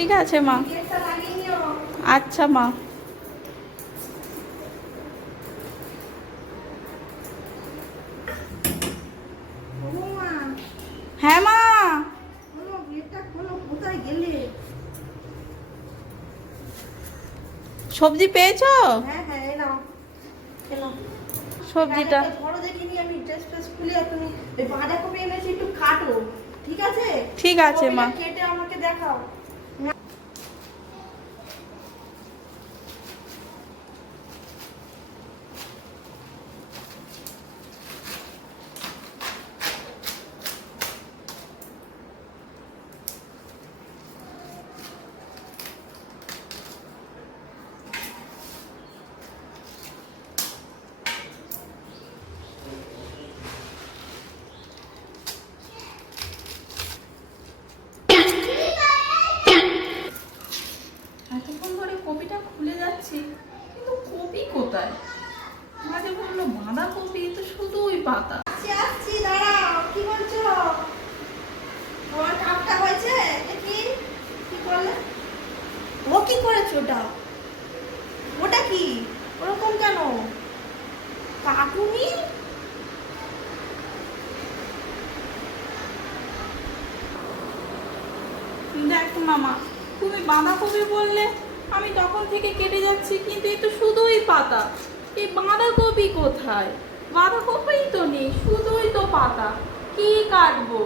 ঠিক আছে মা। আচ্ছা মা। হ্যাঁ মা। সবজি পেয়েছো? হ্যাঁ হ্যাঁ, এই নাও সবজিটা ধরো দেখিনি, আমি ড্রেস ফ্রেস খুলে তুমি ওই বাঁধাকপি এনেছি, একটু কাটো, ঠিক আছে? ঠিক আছে মা। কেটে আমাকে দেখাও। এতক্ষণ ধরে কপিটা খুলে যাচ্ছি, কিন্তু কপি কোথায়? মাঝে বললো বাঁধাকপি, তো শুধুই পাতা। আসছি দাঁড়াও, কি বলছো? তোমার কাপটা হয়েছে? কি কি করলে? ও কি করেছে ওটা? ওটা কি ওরকম কেন? কাকুনি দেখ মামা, তুমি বাঁধাকপি বললে, আমি তখন থেকে কেটে যাচ্ছি, কিন্তু এই তো শুধুই পাতা। এই বাঁধাকপি কোথায়? বাঁধাকপিই তো নেই, শুধুই তো পাতা। কি কাটবো?